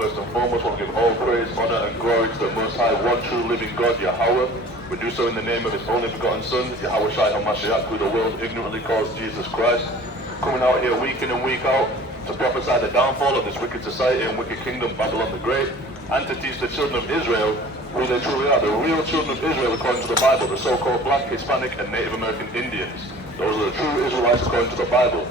first and foremost, want to give all praise, honor, and glory to the Most High, one true living God, Yahweh. We do so in the name of His only begotten Son, Yahweh Shai HaMashiach, who the world ignorantly calls Jesus Christ. Coming out here week in and week out to prophesy the downfall of this wicked society and wicked kingdom, Babylon the Great, and to teach the children of Israel who they truly are, the real children of Israel according to the Bible, the so-called Black, Hispanic, and Native American Indians. Those are the true Israelites according to the Bible.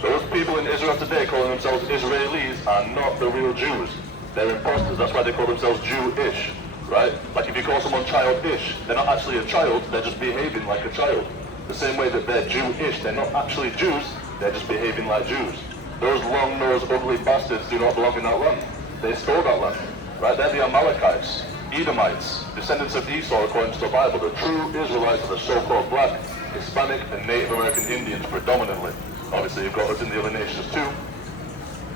Those people in Israel today calling themselves Israelis are not the real Jews. They're imposters. That's why they call themselves Jewish, right? Like if you call someone childish, they're not actually a child, they're just behaving like a child. The same way that they're Jewish, they're not actually Jews, they're just behaving like Jews. Those long-nosed, ugly bastards do not belong in that land. They stole that land, right? They're the Amalekites, Edomites, descendants of Esau according to the Bible. The true Israelites are the so-called Black, Hispanic, and Native American Indians predominantly. Obviously you've got us in the other nations too.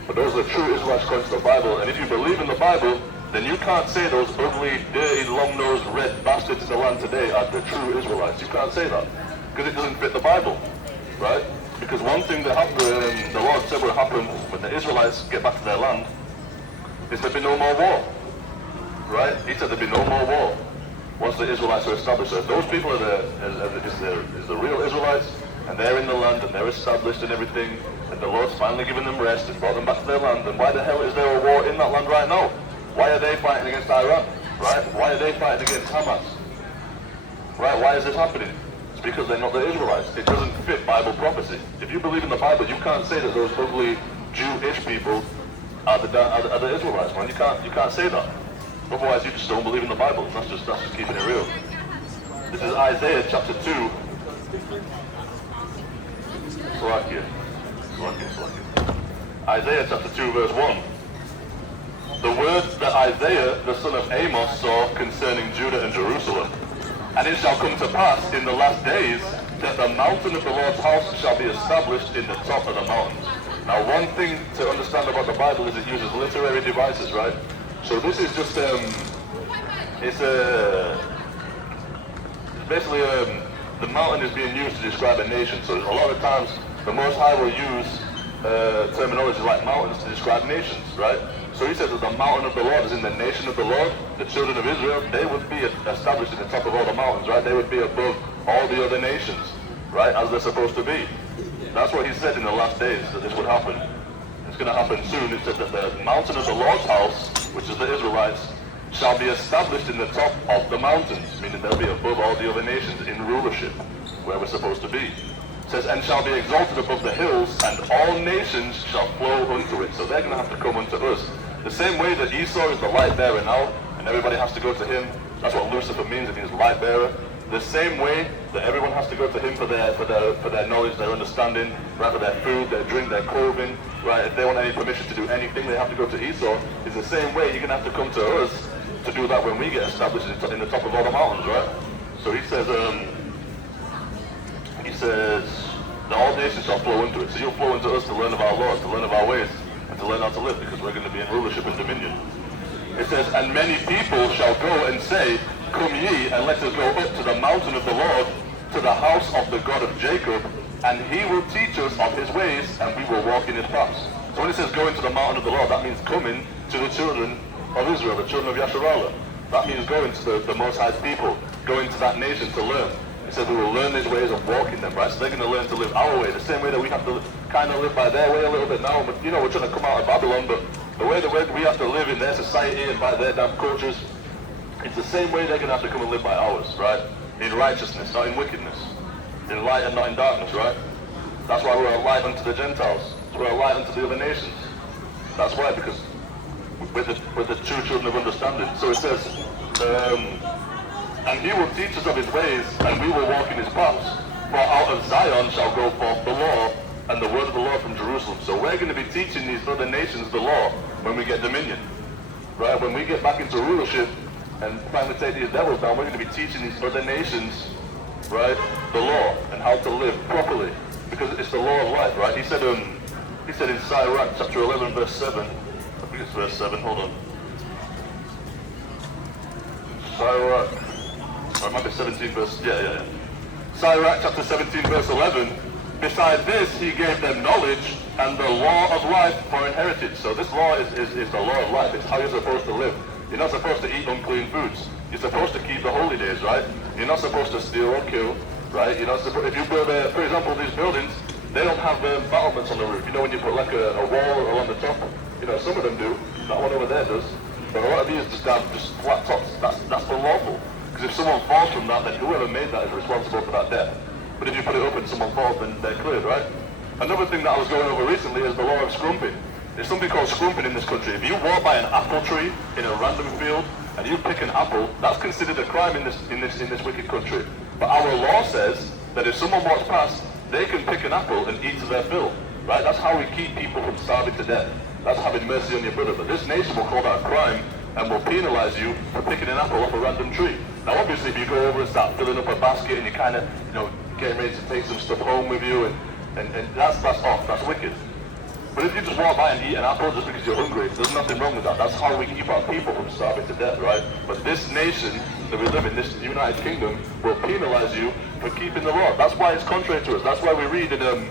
But those are the true Israelites according to the Bible. And if you believe in the Bible, then you can't say those ugly, dirty, long-nosed, red bastards in the land today are the true Israelites. You can't say that. Because it doesn't fit the Bible, right? Because one thing that happened, the Lord said will happen when the Israelites get back to their land, is there'll be no more war. Right? He said there'd be no more war once the Israelites are established. So if those people are the real Israelites, and they're in the land, and they're established and everything, and the Lord's finally given them rest and brought them back to their land, then why the hell is there a war in that land right now? Why are they fighting against Iran? Right? Why are they fighting against Hamas? Right? Why is this happening? It's because they're not the Israelites. It doesn't fit Bible prophecy. If you believe in the Bible, you can't say that those ugly Jewish people are the Israelites, man. You can't say that. Otherwise, you just don't believe in the Bible. That's just keeping it real. This is Isaiah chapter 2. Slovakia. Isaiah chapter 2, verse 1. The words that Isaiah, the son of Amos, saw concerning Judah and Jerusalem. And it shall come to pass in the last days that the mountain of the Lord's house shall be established in the top of the mountains. Now, one thing to understand about the Bible is it uses literary devices, right? So this is just, basically the mountain is being used to describe a nation. So a lot of times the Most High will use terminology like mountains to describe nations, right? So he says that the mountain of the Lord is in the nation of the Lord. The children of Israel, they would be established in the top of all the mountains, right? They would be above all the other nations, right? As they're supposed to be. That's what he said in the last days, that this would happen. It's going to happen soon. It said that the mountain of the Lord's house, which is the Israelites, shall be established in the top of the mountains, meaning they'll be above all the other nations in rulership, where we're supposed to be. It says, and shall be exalted above the hills, and all nations shall flow unto it. So they're going to have to come unto us. The same way that Esau is the light bearer now, and everybody has to go to him. That's what Lucifer means, it means light bearer. The same way that everyone has to go to him for their knowledge, their understanding, right, for their food, their drink, their clothing, right? If they want any permission to do anything, they have to go to Esau. It's the same way you're going to have to come to us to do that when we get established in the top of all the mountains, right? So he says that all nations shall flow into it. So you'll flow into us to learn of our laws, to learn of our ways, and to learn how to live, because we're going to be in rulership and dominion. It says, and many people shall go and say, come ye, and let us go up to the mountain of the Lord, to the house of the God of Jacob, and he will teach us of his ways, and we will walk in his paths. So when it says going to the mountain of the Lord, that means coming to the children of Israel, the children of Yasharallah. That means going to the Most High's people, going to that nation to learn. It says we will learn his ways and walk in them, right? So they're going to learn to live our way, the same way that we have to kind of live by their way a little bit now. But, you know, we're trying to come out of Babylon, but the way that we have to live in their society and by their damn cultures, it's the same way they're going to have to come and live by ours, right? In righteousness, not in wickedness. In light and not in darkness, right? That's why we're a light unto the Gentiles. We're a light unto the other nations. That's why, because we're the true children of understanding. So it says, and he will teach us of his ways, and we will walk in his paths. For out of Zion shall go forth the law, and the word of the Lord from Jerusalem. So we're going to be teaching these other nations the law when we get dominion. Right? When we get back into rulership, and finally take these devils down, we're going to be teaching these other nations, right, the law and how to live properly, because it's the law of life, right? He said in Sirach chapter 11 verse 7, I think it's verse 7, hold on. Sirach, or it might be 17 verse, Sirach chapter 17 verse 11, beside this he gave them knowledge and the law of life for inheritance. So this law is the law of life. It's how you're supposed to live. You're not supposed to eat unclean foods. You're supposed to keep the holy days, right? You're not supposed to steal or kill, right? You're not supposed, if you build, for example, these buildings, they don't have battlements on the roof. You know when you put like a wall along the top? You know, some of them do. That one over there does. But a lot of these just have just flat tops. That's unlawful. Because if someone falls from that, then whoever made that is responsible for that death. But if you put it up and someone falls, then they're cleared, right? Another thing that I was going over recently is the law of scrumping. There's something called scrumping in this country. If you walk by an apple tree in a random field and you pick an apple, that's considered a crime in this wicked country. But our law says that if someone walks past, they can pick an apple and eat to their fill, right? That's how we keep people from starving to death. That's having mercy on your brother. But this nation will call that a crime and will penalize you for picking an apple off a random tree. Now, obviously, if you go over and start filling up a basket and you kind of, getting ready to take some stuff home with you, and that's off. That's wicked. But if you just walk by and eat an apple just because you're hungry, there's nothing wrong with that. That's how we keep our people from starving to death, right? But this nation that we live in, this United Kingdom, will penalize you for keeping the law. That's why it's contrary to us. That's why we read in the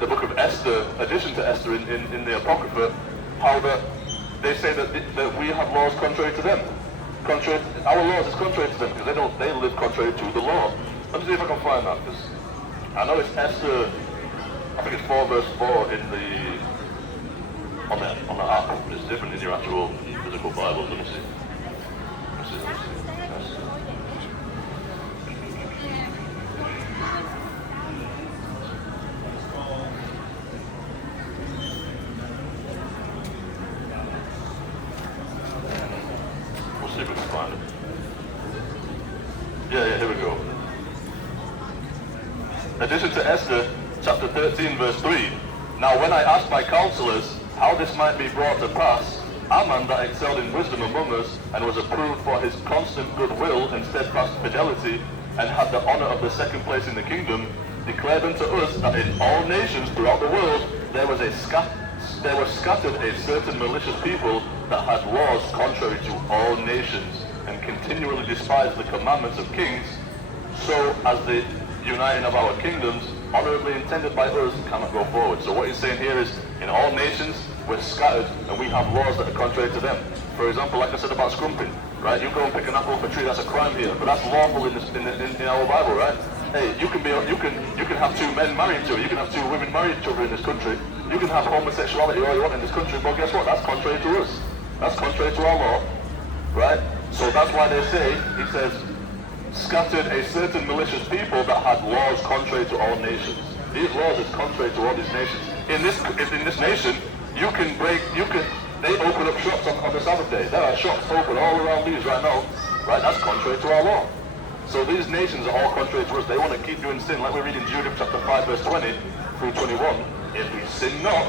book of Esther, addition to Esther in the Apocrypha, how that they say that we have laws contrary to them. Our laws is contrary to them because they live contrary to the law. Let me see if I can find that. Because I know it's Esther. I think it's 4 verse 4 on the app, but it's different in your actual physical Bible. Let me see. We'll see if we can find it. Yeah, here we go. Addition to Esther, chapter 13, verse 3. Now when I asked my counselors how this might be brought to pass, Aman, that excelled in wisdom among us, and was approved for his constant goodwill and steadfast fidelity, and had the honor of the second place in the kingdom, declared unto us that in all nations throughout the world there was scattered a certain malicious people that had laws contrary to all nations, and continually despised the commandments of kings, so as the uniting of our kingdoms, honorably intended by us, cannot go forward. So what he's saying here is, in all nations, we're scattered, and we have laws that are contrary to them. For example, like I said about scrumping, right? You go and pick an apple off a tree, that's a crime here, but that's lawful in our Bible, right? Hey, you can have 2 men married to you can have 2 women married to each other in this country. You can have homosexuality all you want in this country, but guess what? That's contrary to us. That's contrary to our law, right? So that's why they say, he says, scattered a certain malicious people that had laws contrary to all nations. These laws is contrary to all these nations. In this nation, they open up shops on the Sabbath day. There are shops open all around these right now, right? That's contrary to our law. So these nations are all contrary to us. They want to keep doing sin, like we read in Jude chapter 5, verse 20 through 21. If we sin not,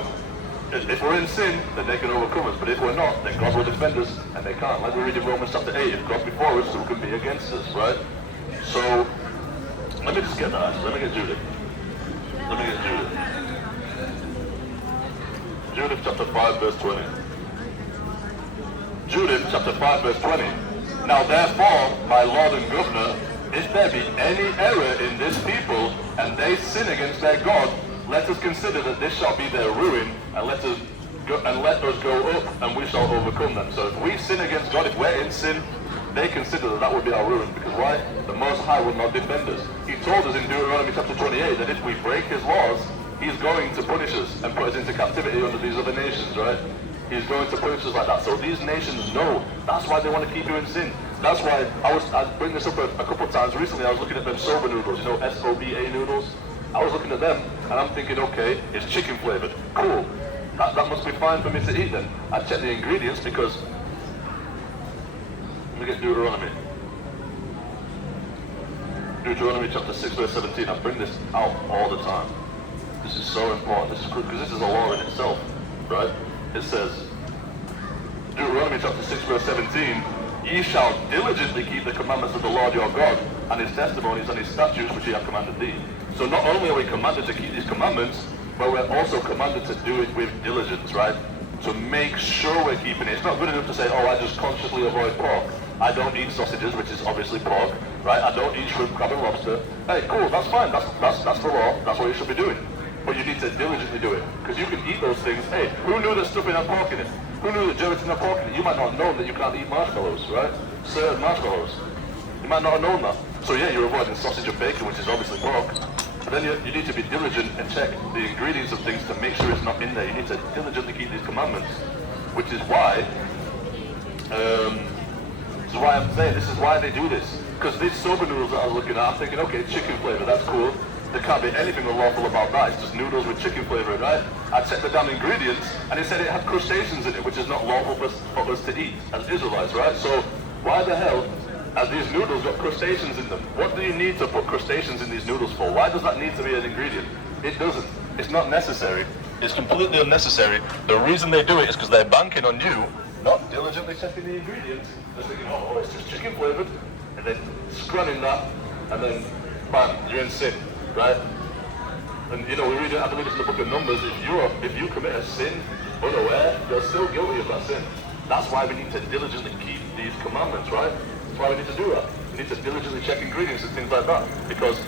if we're in sin, then they can overcome us. But if we're not, then God will defend us, and they can't. Like we read in Romans chapter 8, if God's before us, who can be against us, right? So, let me just get that. Let me get Judith. Judith chapter 5, verse 20. Judith chapter 5, verse 20. Now therefore, my Lord and Governor, if there be any error in this people, and they sin against their God, let us consider that this shall be their ruin, and let us go up, and we shall overcome them. So if we sin against God, if we're in sin, they consider that would be our ruin. Because why? The Most High will not defend us. He told us in Deuteronomy chapter 28 that if we break his laws, he's going to punish us and put us into captivity under these other nations, right? He's going to punish us like that. So these nations know. That's why they want to keep you in sin. That's why I bring this up a couple of times recently. I was looking at them soba noodles, SOBA noodles. I was looking at them and I'm thinking, okay, it's chicken flavored. Cool. That must be fine for me to eat then. I checked the ingredients because, let me get Deuteronomy. Deuteronomy chapter 6 verse 17. I bring this out all the time. This is so important. This is good because this is a law in itself, right? It says, Deuteronomy chapter 6 verse 17, ye shall diligently keep the commandments of the Lord your God, and his testimonies and his statutes which he hath commanded thee. So not only are we commanded to keep these commandments, but we're also commanded to do it with diligence, right? To make sure we're keeping it. It's not good enough to say, oh, I just consciously avoid pork. I don't eat sausages, which is obviously pork, right? I don't eat shrimp, crab, and lobster. Hey, cool, that's fine. That's the law. That's what you should be doing. but you need to diligently do it. Because you can eat those things. Hey, who knew there's stuff in that pork in it? Who knew that gelatin had pork in it? You might not have known that you can't eat marshmallows, right? Certain marshmallows. You might not have known that. So yeah, you're avoiding sausage and bacon, which is obviously pork. But then you need to be diligent and check the ingredients of things to make sure it's not in there. You need to diligently keep these commandments, which is why I'm saying this is why they do this. Because these soba noodles that I was looking at, I'm thinking, okay, chicken flavor, that's cool. There can't be anything unlawful about that. It's just noodles with chicken flavor, right? I checked the damn ingredients, and it said it had crustaceans in it, which is not lawful for us to eat as Israelites, right? So why the hell has these noodles got crustaceans in them? What do you need to put crustaceans in these noodles for? Why does that need to be an ingredient? It doesn't. It's not necessary. It's completely unnecessary. The reason they do it is because they're banking on you not diligently checking the ingredients. They're thinking, oh, it's just chicken flavored, and then scrunning that, and then bam, you're in sin, right? And you know, we read it, I believe it's in the book of Numbers, if you commit a sin unaware, you're still guilty of that sin. That's why we need to diligently keep these commandments, right? That's why we need to do that. We need to diligently check ingredients and things like that. Because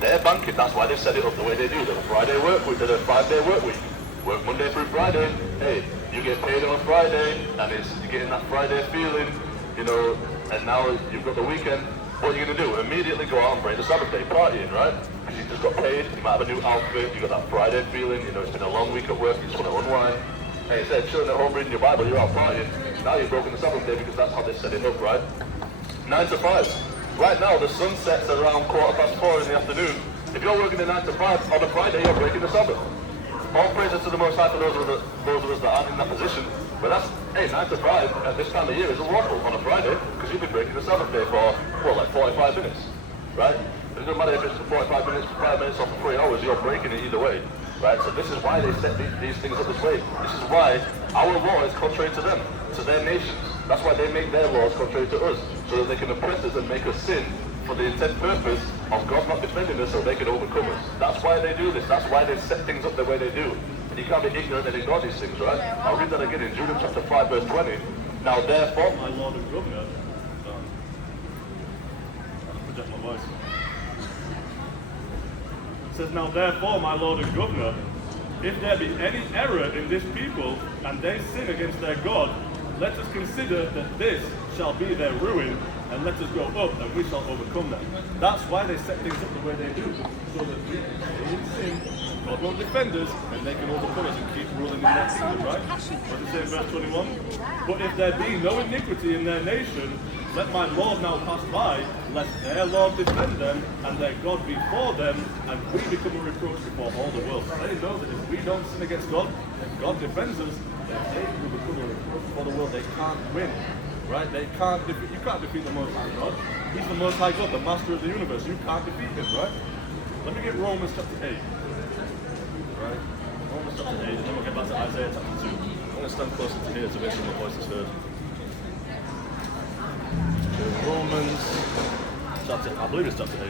they're banking, that's why they set it up the way they do. The Friday work week, the 5-day work week. Work Monday through Friday. Hey, you get paid on a Friday, and you're getting that Friday feeling, you know, and now you've got the weekend. What are you going to do? Immediately go out and break the Sabbath day partying, right? Because you just got paid, you might have a new outfit, you got that Friday feeling, you know, it's been a long week at work, you just want to unwind. Hey, instead of chilling at home reading your Bible, you're out partying. Now you've broken the Sabbath day because that's how they set it up, right? 9 to 5. Right now, the sun sets around 4:15 in the afternoon. If you're working a 9 to 5 on a Friday, you're breaking the Sabbath. All praises to the Most High for those of us that aren't in that position. But that's, hey, 9 to 5 at this time of year is unlawful on a Friday because you'll be breaking the Sabbath day for, well, like 45 minutes, right? It doesn't matter if it's 45 minutes, 5 minutes, or 3 hours, you're breaking it either way, right? So this is why they set these things up this way. This is why our law is contrary to them, to their nations. That's why they make their laws contrary to us, so that they can oppress us and make us sin for the intent purpose of God not defending us so they can overcome us. That's why they do this. That's why they set things up the way they do. And you can't be ignorant and ignore these things, right? I'll read that again in Jude chapter 5, verse 20. Now therefore, my Lord and Governor, project my voice. It says, now therefore, my Lord and Governor, if there be any error in this people, and they sin against their God, let us consider that this shall be their ruin, and let us go up, and we shall overcome them. That's why they set things up the way they do, so that we in sin, God won't defend us, and they can overcome us and keep ruling in their kingdom, right? What does it say in verse 21? But if there be no iniquity in their nation, let my Lord now pass by, let their Lord defend them, and their God be for them, and we become a reproach before all the world. They know that if we don't sin against God, and God defends us, then they will become a reproach before the world. They can't win. Right? You can't defeat the Most High God. He's the Most High God, the Master of the universe. You can't defeat him, right? Let me get Romans chapter 8. Right? Romans chapter 8, and then we'll get back to Isaiah chapter 2. I'm going to stand closer to here to make sure my voice is heard. Romans chapter, I believe it's chapter 8.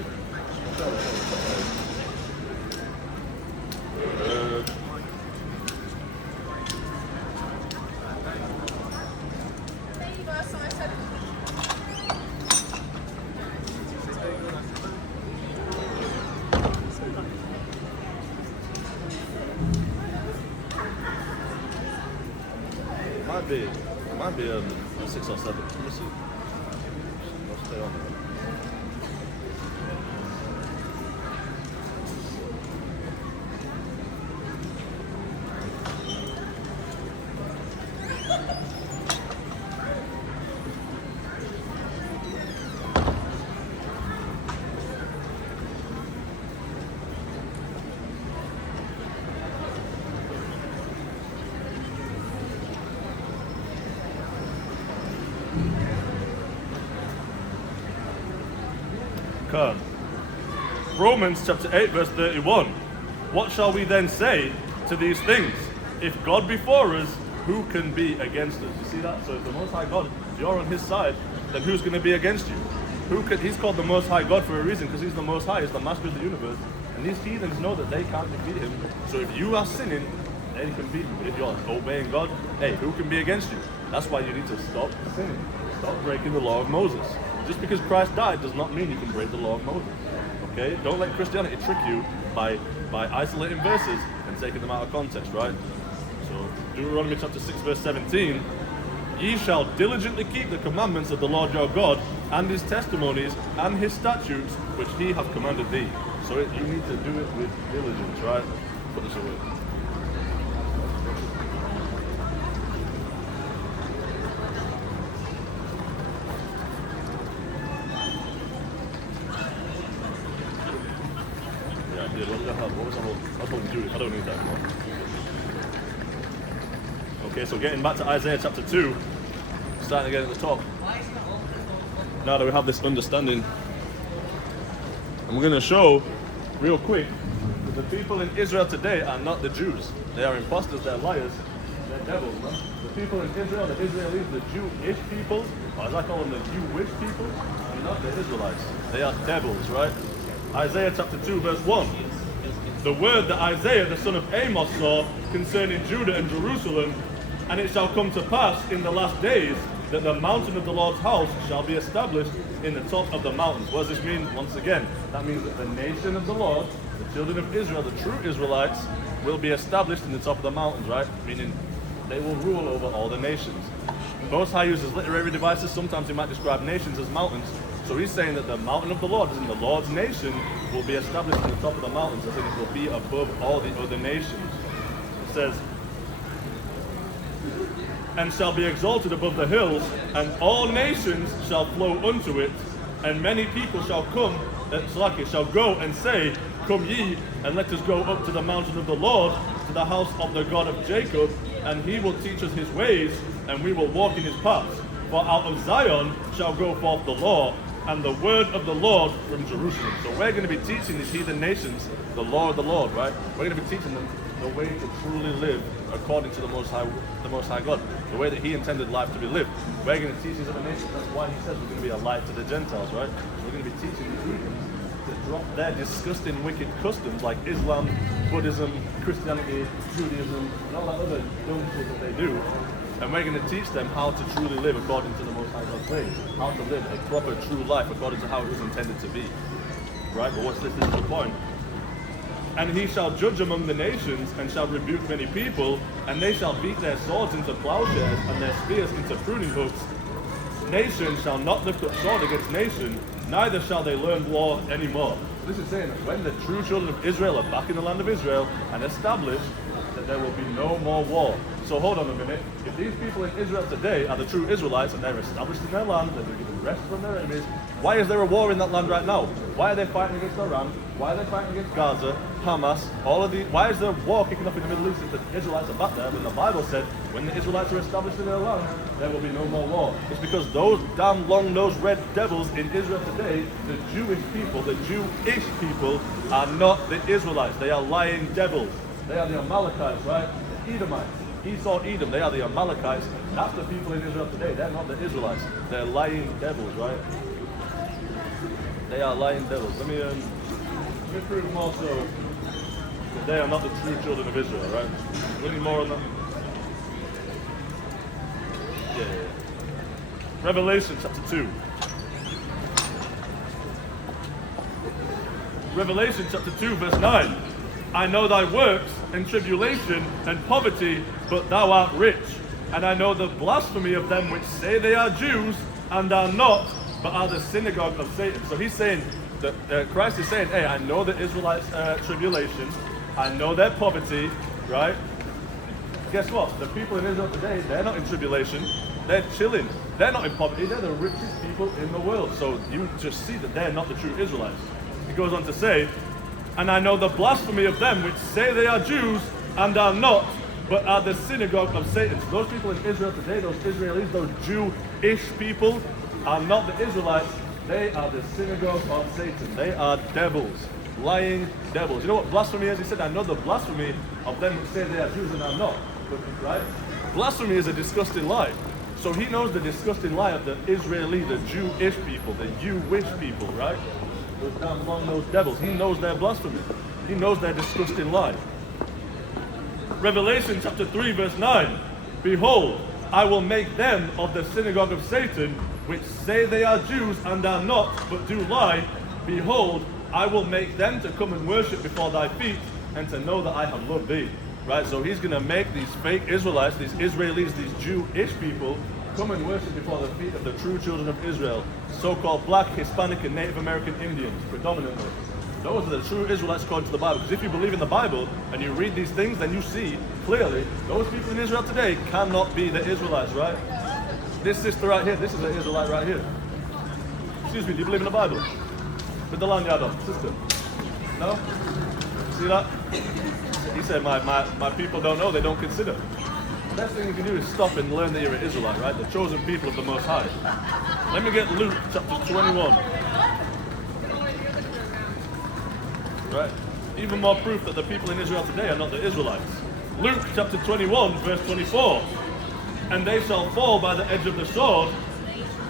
It might be 6 or 7. Let me see. I'll stay on there. Romans chapter 8 verse 31. What shall we then say to these things? If God be for us, who can be against us? You see that? So if the Most High God, if you're on his side, then who's going to be against you? He's called the Most High God for a reason, because he's the Most High, he's the Master of the universe. And these heathens know that they can't defeat him. So if you are sinning, they can beat you. If you're obeying God, hey, who can be against you? That's why you need to stop sinning. Stop breaking the law of Moses. Just because Christ died does not mean you can break the law of Moses. Okay? Don't let Christianity trick you by isolating verses and taking them out of context, right? So Deuteronomy chapter 6 verse 17, ye shall diligently keep the commandments of the Lord your God and his testimonies and his statutes which he hath commanded thee. So you need to do it with diligence, right? Put this away. Yeah, I did. What did I have? What was I holding? I was holding Judas. I don't need that anymore. Okay, so getting back to Isaiah chapter 2, starting again at the top. Now that we have this understanding, and we're going to show real quick that the people in Israel today are not the Jews. They are imposters, they're liars, they're devils, man. The people in Israel, the Israelis, the Jewish people, or as I call them, the Jewish people, are not the Israelites. They are devils, right? Isaiah chapter 2 verse 1. The word that Isaiah the son of Amos saw concerning Judah and Jerusalem, and it shall come to pass in the last days that the mountain of the Lord's house shall be established in the top of the mountains. What does this mean? Once again, that means that the nation of the Lord, the children of Israel, the true Israelites, will be established in the top of the mountains, right? Meaning they will rule over all the nations. Most High uses literary devices. Sometimes he might describe nations as mountains. So he's saying that the mountain of the Lord, as in the Lord's nation, will be established in the top of the mountains, as in it will be above all the other nations. It says, and shall be exalted above the hills, and all nations shall flow unto it, and many people shall come, shall go and say, come ye, and let us go up to the mountain of the Lord, to the house of the God of Jacob, and he will teach us his ways, and we will walk in his paths. For out of Zion shall go forth the law, and the word of the Lord from Jerusalem. So we're going to be teaching these heathen nations the law of the Lord, right? We're going to be teaching them the way to truly live according to the Most High God, the way that he intended life to be lived. We're going to teach these other nations. That's why he says we're going to be a light to the Gentiles, right? So we're going to be teaching these heathens to drop their disgusting, wicked customs like Islam, Buddhism, Christianity, Judaism, and all that other dumb shit that they do. And we're going to teach them how to truly live according to the Most High God's ways, how to live a proper, true life according to how it was intended to be. Right? But what's this? This is the point. And he shall judge among the nations, and shall rebuke many people, and they shall beat their swords into plowshares, and their spears into pruning hooks. Nation shall not lift up sword against nation, neither shall they learn war anymore. So this is saying that when the true children of Israel are back in the land of Israel and established, that there will be no more war. So hold on a minute. If these people in Israel today are the true Israelites and they're established in their land, and they're given rest from their enemies, why is there a war in that land right now? Why are they fighting against Iran? Why are they fighting against Gaza, Hamas, all of these? Why is there war kicking off in the Middle East if the Israelites are back there? When the Bible said, when the Israelites are established in their land, there will be no more war. It's because those damn long-nosed red devils in Israel today, the Jewish people, the Jewish people, are not the Israelites. They are lying devils. They are the Amalekites, right? The Edomites. Esau, Edom, they are the Amalekites. That's the people in Israel today. They're not the Israelites. They're lying devils, right? They are lying devils. Let me prove more so that they are not the true children of Israel, right? We need more on that. Yeah. Revelation chapter 2. Revelation chapter 2 verse 9. I know thy works and tribulation and poverty, but thou art rich. And I know the blasphemy of them which say they are Jews and are not, but are the synagogue of Satan. So he's saying that Christ is saying, hey, I know the Israelites' tribulation, I know their poverty, right? Guess what? The people in Israel today, they're not in tribulation, they're chilling. They're not in poverty, they're the richest people in the world. So you just see that they're not the true Israelites. He goes on to say, and I know the blasphemy of them which say they are Jews and are not, but are the synagogue of Satan. So those people in Israel today, those Israelis, those Jewish people, are not the Israelites. They are the synagogue of Satan. They are devils, lying devils. You know what blasphemy is? He said, I know the blasphemy of them which say they are Jews and are not. Right? Blasphemy is a disgusting lie. So he knows the disgusting lie of the Israeli, the Jewish people, the Jewish people, right? Those damn long-nosed devils. He knows their blasphemy. He knows their disgusting lie. Revelation chapter 3 verse 9. Behold, I will make them of the synagogue of Satan, which say they are Jews and are not, but do lie. Behold, I will make them to come and worship before thy feet, and to know that I have loved thee. Right? So he's going to make these fake Israelites, these Israelis, these Jewish people, come and worship before the feet of the true children of Israel, so-called black, Hispanic, and Native American Indians, predominantly. Those are the true Israelites according to the Bible. Because if you believe in the Bible and you read these things, then you see clearly those people in Israel today cannot be the Israelites, right? This sister right here, this is an Israelite right here. Excuse me, do you believe in the Bible? Put the lanyard on, sister. No? See that? He said, my people don't know, they don't consider. The best thing you can do is stop and learn that you're an Israelite, right? The chosen people of the Most High. Let me get Luke chapter 21. Right? Even more proof that the people in Israel today are not the Israelites. Luke chapter 21, verse 24. And they shall fall by the edge of the sword,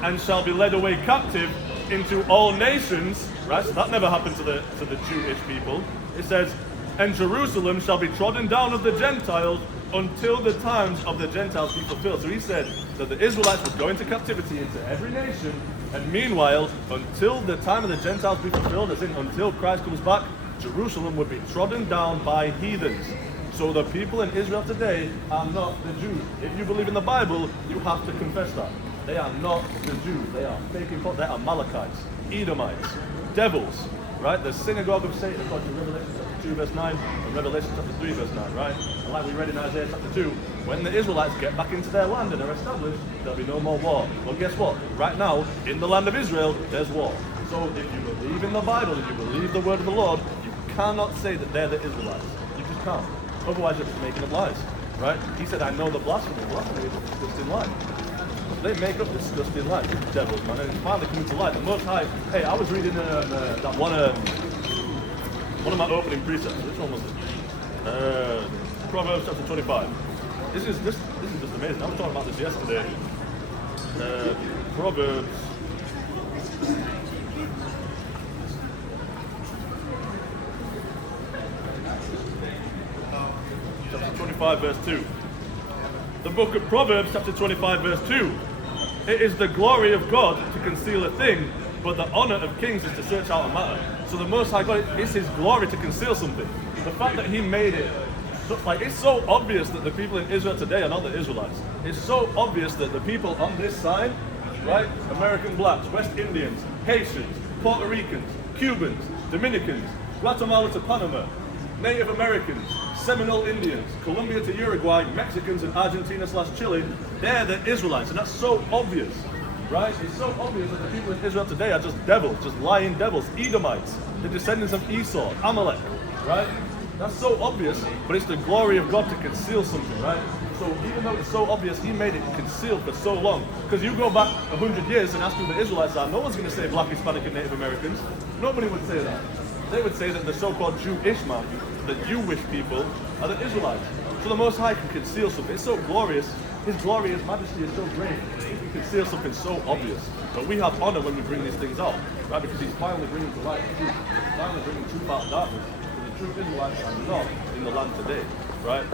and shall be led away captive into all nations. Right? So that never happened to the Jewish people. It says, and Jerusalem shall be trodden down of the Gentiles until the times of the Gentiles be fulfilled. So he said that the Israelites would go into captivity into every nation, and meanwhile, until the time of the Gentiles be fulfilled, as in until Christ comes back, Jerusalem would be trodden down by heathens. So the people in Israel today are not the Jews. If you believe in the Bible, you have to confess that. They are not the Jews. They are fake, they are Amalekites, Edomites, devils, right? The synagogue of Satan, according to Revelation chapter 2, verse 9, and Revelation chapter 3, verse 9, right? And like we read in Isaiah chapter 2, when the Israelites get back into their land and are established, there'll be no more war. Well, guess what? Right now, in the land of Israel, there's war. So if you believe in the Bible, if you believe the word of the Lord, you cannot say that they're the Israelites. You just can't. Otherwise, you're just making up lies, right? He said, I know the blasphemy. Blasphemy is a disgusting lie. They make up disgusting lies, these devils, man, and it's finally coming to light. The Most High, hey, I was reading that one of my opening precepts. Which one was it? Proverbs chapter 25. This is just amazing. I was talking about this yesterday. Proverbs. Chapter 25, verse 2. The book of Proverbs, chapter 25, verse 2. It is the glory of God to conceal a thing, but the honor of kings is to search out a matter. So the Most High God, it's His glory to conceal something. The fact that He made it, it's so obvious that the people in Israel today are not the Israelites. It's so obvious that the people on this side, right, American blacks, West Indians, Haitians, Puerto Ricans, Cubans, Dominicans, Guatemala to Panama, Native Americans, Seminole Indians, Colombia to Uruguay, Mexicans and Argentina/Chile, they're the Israelites, and that's so obvious, right? It's so obvious that the people in Israel today are just devils, just lying devils, Edomites, the descendants of Esau, Amalek, right? That's so obvious, but it's the glory of God to conceal something, right? So even though it's so obvious, He made it concealed for so long. Because you go back 100 years and ask who the Israelites are, no one's going to say black, Hispanic, and Native Americans. Nobody would say that. They would say that the so-called Jewish man, the Jewish people, are the Israelites. So the Most High can conceal something. It's so glorious. His glory, His majesty is so great. He can conceal something so obvious. But we have honor when we bring these things out, right? Because He's finally bringing to light the truth. He's finally bringing truth out of darkness. And the true Israelites are not in the land today, right?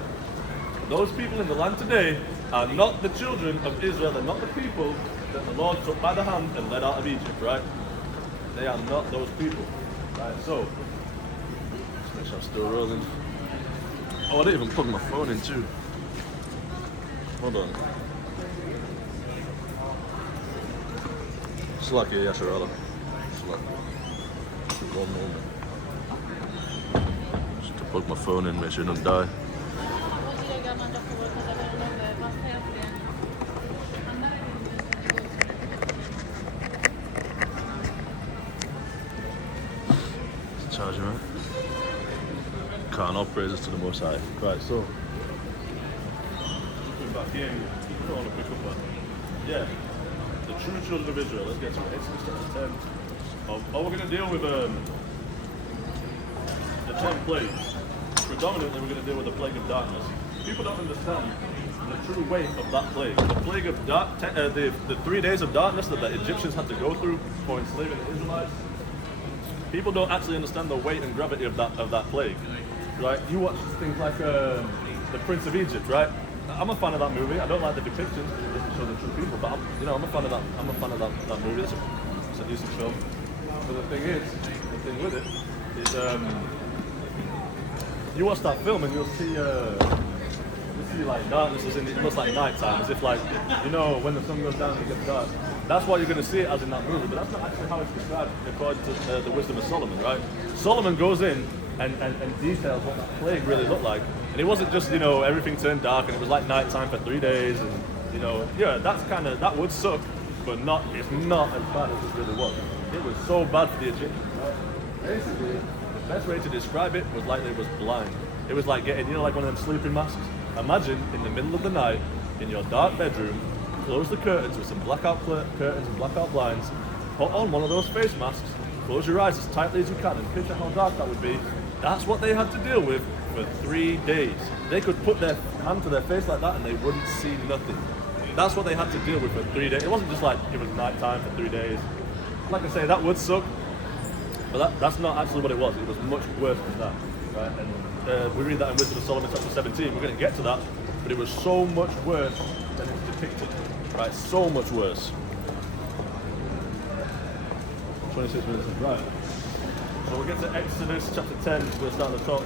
Those people in the land today are not the children of Israel. They're not the people that the Lord took by the hand and led out of Egypt, right? They are not those people. Right, so, let's make sure I'm still rolling. Oh, I didn't even plug my phone in too. Hold on. Slack here, Yasharala. Slack. One moment. Just to plug my phone in, make sure it doesn't die. Charging, right? Can't all praises to the Most High. Right, so back here, yeah, the true children of Israel. Let's get to Exodus chapter 10. Oh, we're going to deal with the 10 plagues. Predominantly, we're going to deal with the plague of darkness. People don't understand the true weight of that plague. The plague of the 3 days of darkness that the Egyptians had to go through for enslaving the Israelites. People don't actually understand the weight and gravity of that plague, right? You watch things like The Prince of Egypt, right? I'm a fan of that movie. I don't like the depictions; it doesn't show the true people. But I'm a fan of that. I'm a fan of that movie. It's a decent film. But the thing is, the thing with it is you watch that film and you'll see like darkness as in it looks like nighttime, as if like, you know, when the sun goes down and it gets dark. That's why you're going to see it as in that movie, but that's not actually how it's described according to the wisdom of Solomon, right? Solomon goes in and details what that plague really looked like. And it wasn't just, you know, everything turned dark and it was like nighttime for 3 days and, you know, yeah, that would suck, but it's not as bad as it really was. It was so bad for the Egyptians, right? Basically, the best way to describe it was like they was blind. It was like getting, you know, like one of them sleeping masks. Imagine in the middle of the night, in your dark bedroom, close the curtains with some blackout curtains and blackout blinds, put on one of those face masks, close your eyes as tightly as you can, and picture how dark that would be. That's what they had to deal with for 3 days. They could put their hand to their face like that and they wouldn't see nothing. That's what they had to deal with for 3 days. It wasn't just like it was nighttime for 3 days. Like I say, that would suck, but that's not actually what it was. It was much worse than that, right? And we read that in Wisdom of Solomon chapter 17. We're going to get to that, but it was so much worse than it's depicted, right? So much worse. 26 minutes is right. So we'll get to Exodus chapter 10. We'll start at the top.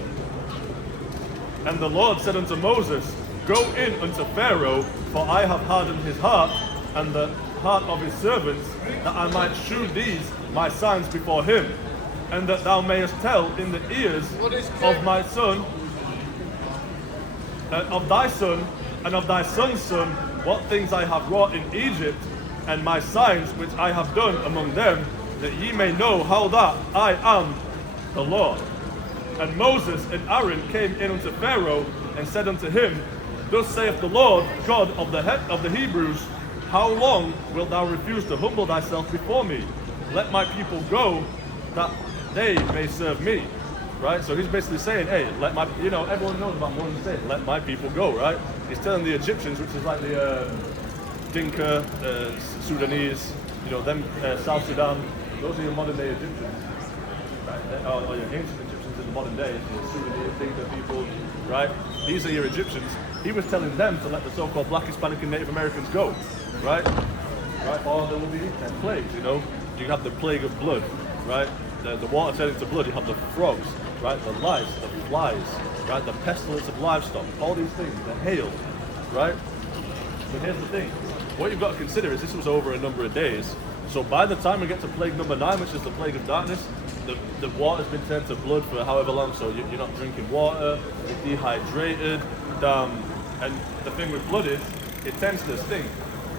And the Lord said unto Moses, Go in unto Pharaoh, for I have hardened his heart and the heart of his servants, that I might shew these my signs before him, and that thou mayest tell in the ears of my son, of thy son, and of thy son's son, what things I have wrought in Egypt, and my signs which I have done among them, that ye may know how that I am the Lord. And Moses and Aaron came in unto Pharaoh, and said unto him, Thus saith the Lord, God of the Hebrews, How long wilt thou refuse to humble thyself before me? Let my people go, that they may serve me. Right? So he's basically saying, hey, everyone knows about Moses saying, let my people go, right? He's telling the Egyptians, which is like the Dinka, Sudanese, them South Sudan, those are your modern day Egyptians, right? Or your ancient Egyptians in the modern day, your Sudanese, Dinka people, right? These are your Egyptians. He was telling them to let the so-called Black, Hispanic, and Native Americans go, right? Right? Or there will be plagues, You have the plague of blood, right? The water turning to blood. You have the frogs, right? The lice, the flies, right? The pestilence of livestock. All these things, the hail, right? But here's the thing. What you've got to consider is this was over a number of days. So by the time we get to plague number 9, which is the plague of darkness, the water's been turned to blood for however long. So you're not drinking water, you're dehydrated. And the thing with blood is, it tends to stink,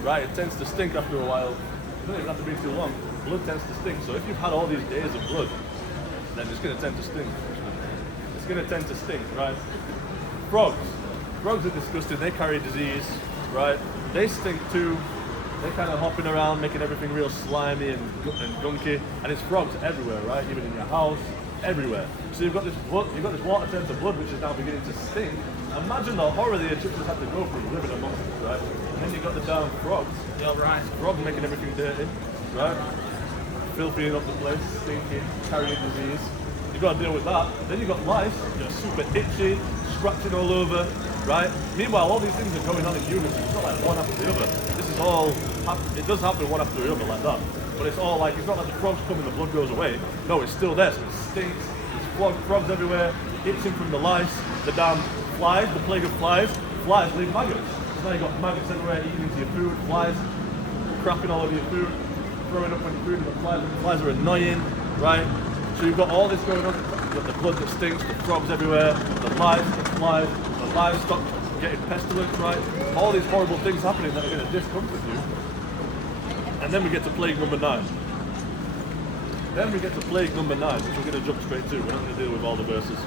right? It tends to stink after a while. It doesn't even have to be too long. Blood tends to stink. So if you've had all these days of blood, then it's going to tend to stink. It's going to tend to stink, right? Frogs. Frogs are disgusting. They carry disease, right? They stink too. They're kind of hopping around, making everything real slimy and gunky. And it's frogs everywhere, right? Even in your house, everywhere. So you've got this water turned to blood, which is now beginning to stink. Imagine the horror the Egyptians had to go through living amongst us, right? And then you've got the damn frogs. Yeah, right. Frogs making everything dirty, right? Filthying up the place, stinking, carrying disease. You've got to deal with that. Then you've got lice, they're super itchy, scratching all over, right? Meanwhile, all these things are going on in unison. It's not like one after the other. This is all, it does happen one after the other like that. But it's all like, it's not like the frogs come and the blood goes away. No, it's still there, so it stinks. There's frogs everywhere, itching from the lice, the damn flies, the plague of flies. Flies leave maggots. So now you've got maggots everywhere eating into your food, flies crapping all over your food, throwing up on your food, and the flies are annoying, right? So you've got all this going on. You've got the blood that stinks, the frogs everywhere, the lice, the flies, the livestock getting pestilence, right? All these horrible things happening that are going to discomfort you. And then we get to plague number 9. Then we get to plague number 9, which we're going to jump straight to. We're not going to deal with all the verses.